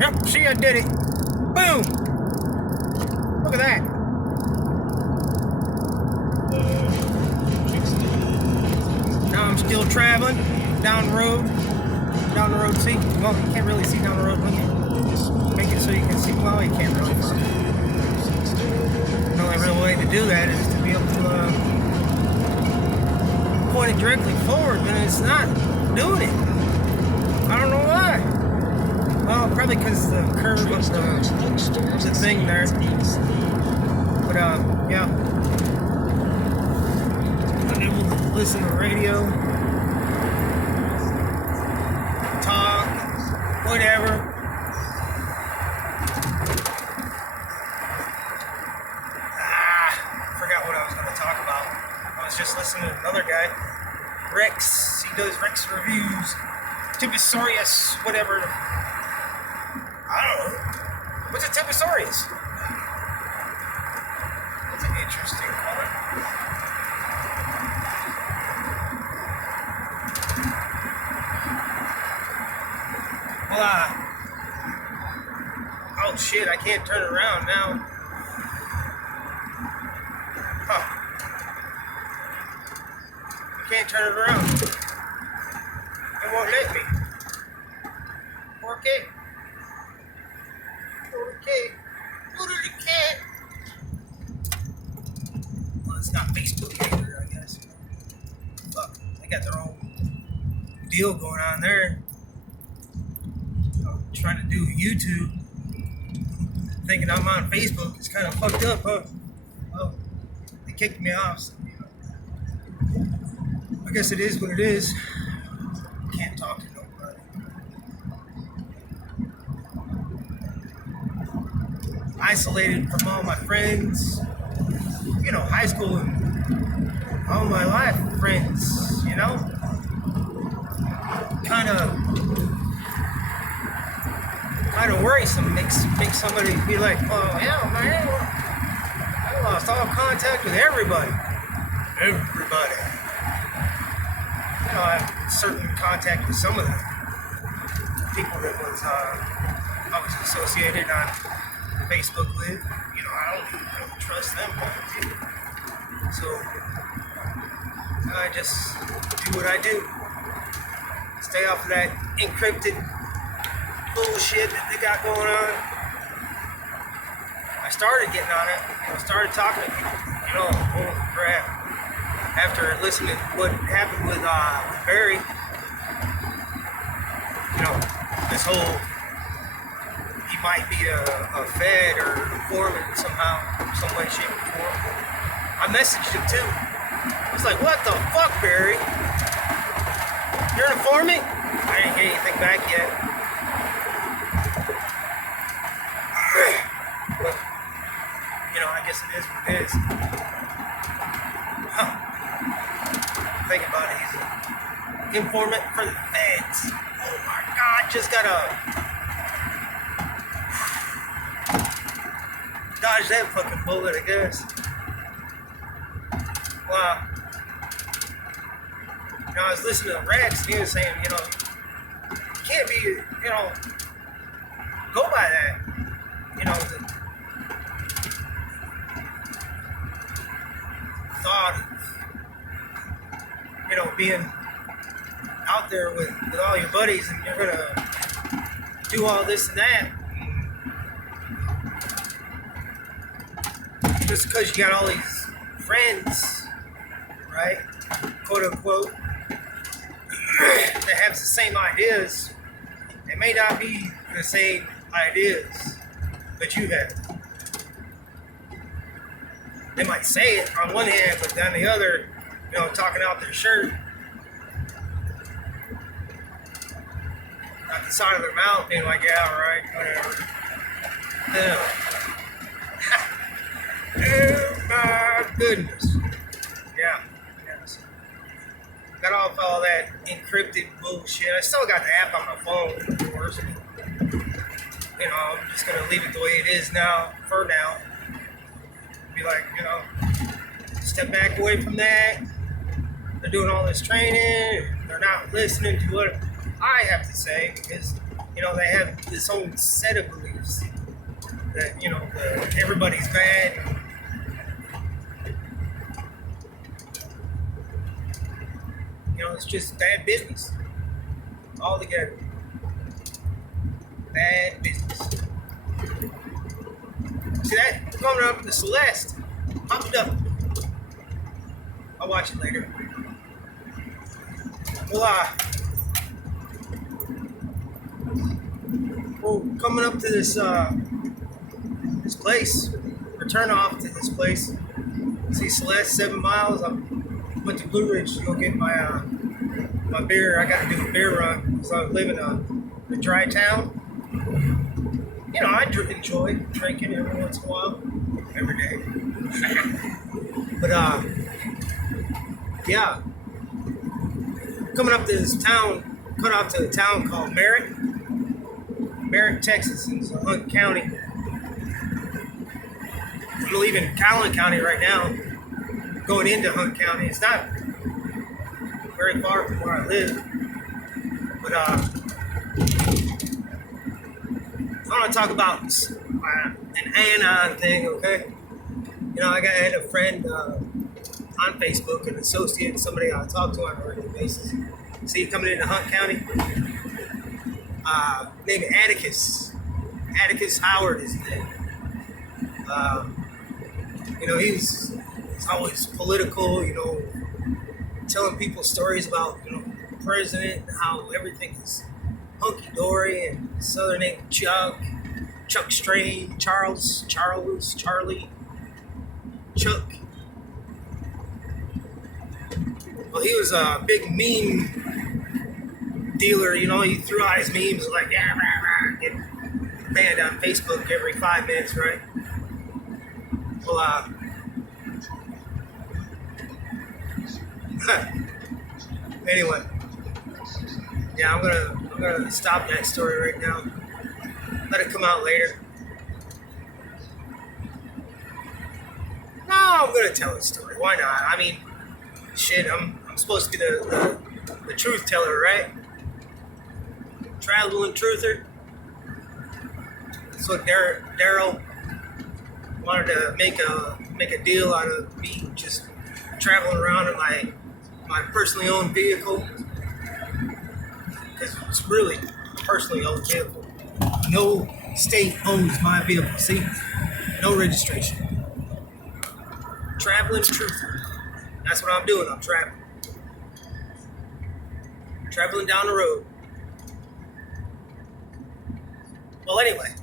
Yep, see, I did it. Boom! Look at that. Now I'm still traveling down the road. Down the road, see? Well, you can't really see down the road. Let me make it so you can see. Well, you can't really. The only real way to do that is to be able to point it directly forward, but it's not doing it. I don't know why. Well, probably because the curve of the thing there. But yeah. Unable to listen to radio, talk, whatever. Forgot what I was going to talk about. I was just listening to another guy, Rex. He does Rex reviews. Typosaurus, whatever. I don't know. What's a Typosaurus? That's an interesting color. Well, oh shit, I can't turn around now. Huh. I can't turn it around. It won't let me. Okay. Well, it's not Facebook either, I guess. Fuck, they got their own deal going on there. I'm trying to do YouTube. Thinking I'm on Facebook. It's kind of fucked up, huh? Oh, they kicked me off. So, I guess it is what it is. Can't talk to nobody. Isolated from all my friends, you know, high school and all my life friends, you know, kind of worrisome. Makes somebody be like, oh hell man, I lost all contact with everybody. You know, I have certain contact with some of the people that I was associated on Facebook with. You know, I don't even really trust them either. So I just do what I do. Stay off of that encrypted bullshit that they got going on. I started getting on it, you know, started talking to people, you know, holy crap. After listening to what happened with Barry, you know, this whole, he might be a Fed or an informant somehow, some way, shape, or form. I messaged him too. I was like, what the fuck, Barry? You're an informant? I didn't get anything back yet. But, you know, I guess it is what it is. Huh. Think about it, he's an informant for the feds. Oh my god, just gotta dodge that fucking bullet, I guess. Wow. You know, I was listening to Rex and he was saying, you know, you can't be, you know, go by that. You know, the thought of, you know, being out there with all your buddies and you're gonna do all this and that. Just because you got all these friends, right? Quote unquote, that have the same ideas. They may not be the same ideas that you have. They might say it on one hand, but on the other, you know, talking out their shirt, out the side of their mouth, being like, yeah, all right, whatever. Oh my goodness. Yeah. Yes. Got off all that encrypted bullshit. I still got the app on my phone, of course. You know, I'm just gonna leave it the way it is now, for now. Be like, you know, step back away from that. They're doing all this training. They're not listening to what I have to say, because they have this own set of beliefs that everybody's bad. It's just bad business altogether. Bad business. See that coming up to Celeste? Pop it up. I'll watch it later. Well, coming up to this place, return off to this place. See Celeste, 7 miles. I went to Blue Ridge to go get my beer. I got to do a beer run because I live in a dry town. I enjoy drinking every once in a while, every day. But yeah, coming up to this town, cut off to a town called Merritt, Texas, in Hunt County. I'm leaving Calhoun County right now, going into Hunt County. It's not very far from where I live, but I want to talk about an anon thing, okay? I had a friend on Facebook, an associate, somebody I talk to on a regular basis. See, coming into Hunt County, named Atticus. Atticus Howard is his name. He's always political, telling people stories about, the president and how everything is hunky-dory, and his other name Chuck Strain, Charles, Charlie, Chuck. Well, he was a big meme dealer, he threw out his memes like, yeah, rah, rah, get banned on Facebook every 5 minutes, right? Well, anyway, yeah, I'm gonna stop that story right now. Let it come out later. No, I'm gonna tell the story. Why not? I mean, shit, I'm supposed to be the truth teller, right? Traveling truther. So Daryl wanted to make a deal out of me just traveling around in my personally owned vehicle, because it's really a personally owned vehicle. No state owns my vehicle. See, no registration. Traveling truther. That's what I'm doing. I'm traveling down the road. Well, anyway,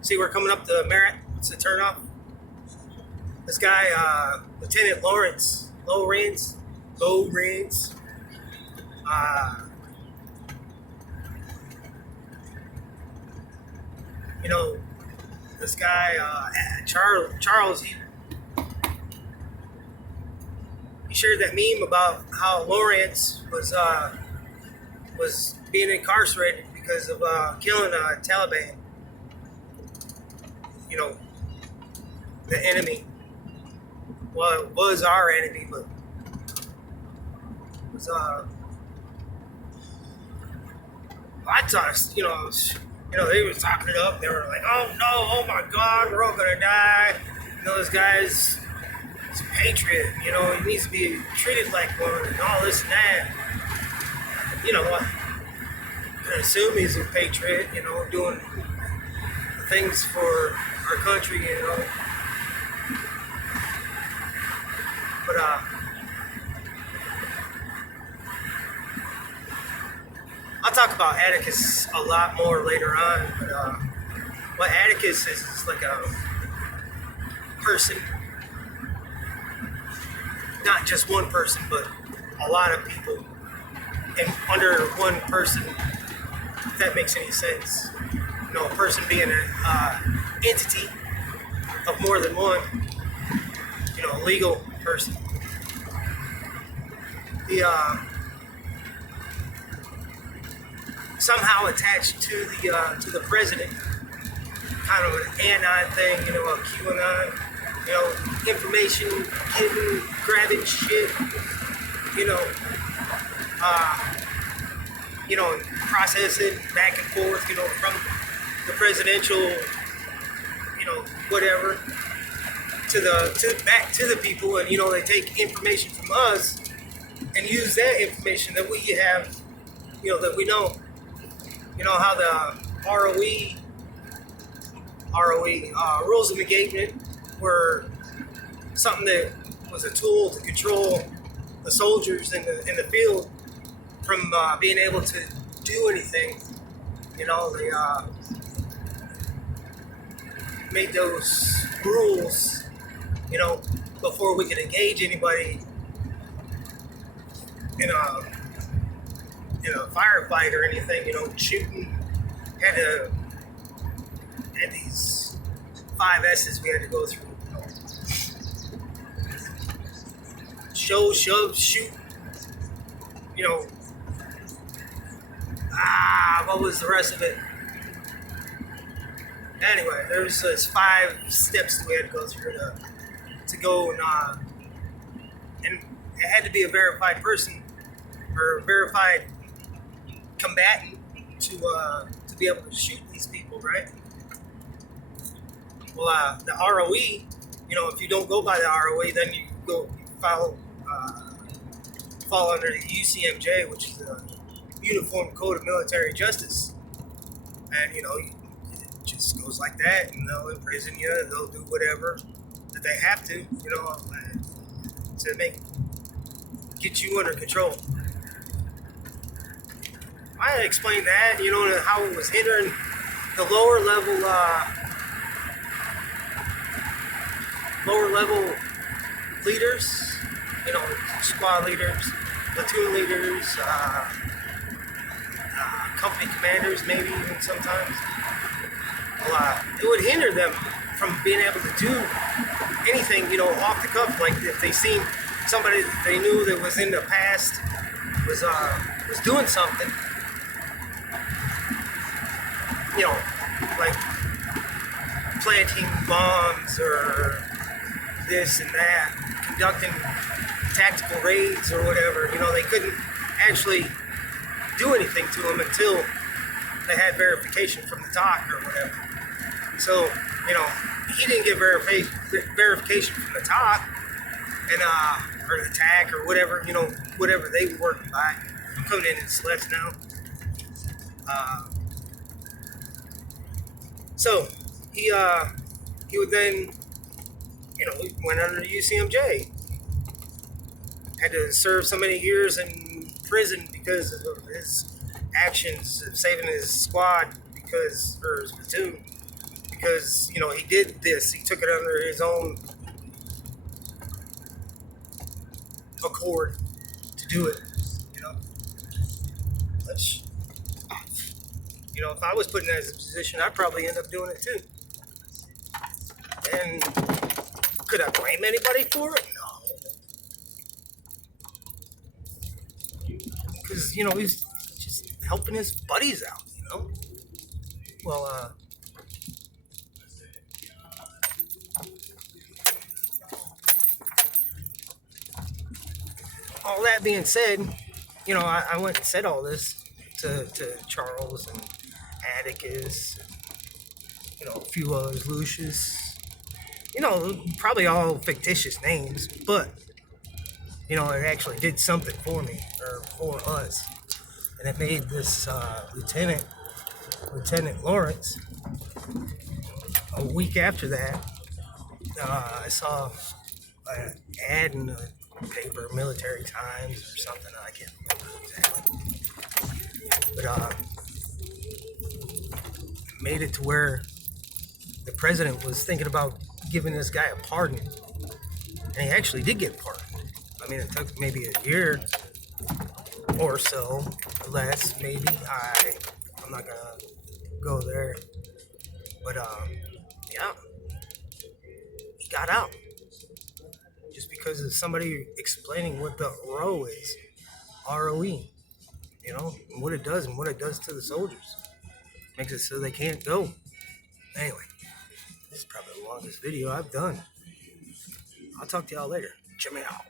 see, we're coming up to Merritt. It's a turnoff. This guy, Lieutenant Lawrence, this guy, Charles, he shared that meme about how Lawrence was being incarcerated because of killing Taliban. The enemy. Well, it was our enemy, but it was I thought, they were talking it up. They were like, oh no, oh my God, we're all gonna die. This guy's a patriot. He needs to be treated like one, and all this and that. I assume he's a patriot. Doing things for our country. But I'll talk about Atticus a lot more later on. But what Atticus is like a person, not just one person, but a lot of people, and under one person. If that makes any sense. A person being an entity of more than one. A legal person. The somehow attached to the president, kind of an anon thing, a QAnon, information hidden, grabbing shit, process it back and forth, from the presidential, whatever, to back to the people, and they take information from us and use that information that we have, that we know, how the rules of engagement were something that was a tool to control the soldiers in the field from being able to do anything. They made those rules, before we could engage anybody in a firefight or anything. Shooting had these 5 S's we had to go through. Show, shove, shoot. What was the rest of it? Anyway, there's 5 steps that we had to go through to go and it had to be a verified person or a verified combatant to be able to shoot these people, right? Well, the ROE, if you don't go by the ROE, then you fall under the UCMJ, which is the Uniform Code of Military Justice, and it just goes like that, and they'll imprison you. They'll do whatever that they have to, to get you under control. I explained that, how it was hindering the lower level leaders, squad leaders, platoon leaders, company commanders, maybe even sometimes. It would hinder them from being able to do anything, off the cuff. Like if they seen somebody that they knew that was in the past was doing something, like planting bombs or this and that, conducting tactical raids or whatever. They couldn't actually do anything to them until they had verification from the TOC or whatever. So, he didn't get verification from the TOC and or the TAC or whatever, whatever they were working by. I'm coming in Celeste now. So he would then, went under the UCMJ. Had to serve so many years in prison because of his actions of saving his squad or his platoon. Because, he did this. He took it under his own accord to do it, Which, if I was put in that position, I'd probably end up doing it too. And could I blame anybody for it? No. Because, he's just helping his buddies out, Well, all that being said, I went and said all this to Charles and Atticus, a few others, Lucius, probably all fictitious names, but, it actually did something for me, or for us, and it made this Lieutenant Lawrence. A week after that, I saw an ad in the paper, Military Times or something, I can't remember exactly, but made it to where the president was thinking about giving this guy a pardon, and he actually did get pardoned. I mean, it took maybe a year or so, less maybe. I'm not gonna go there, but yeah, he got out just because of somebody explaining what the ROE is, ROE, and what it does to the soldiers. Makes it so they can't go. Anyway, this is probably the longest video I've done. I'll talk to y'all later. Check me out.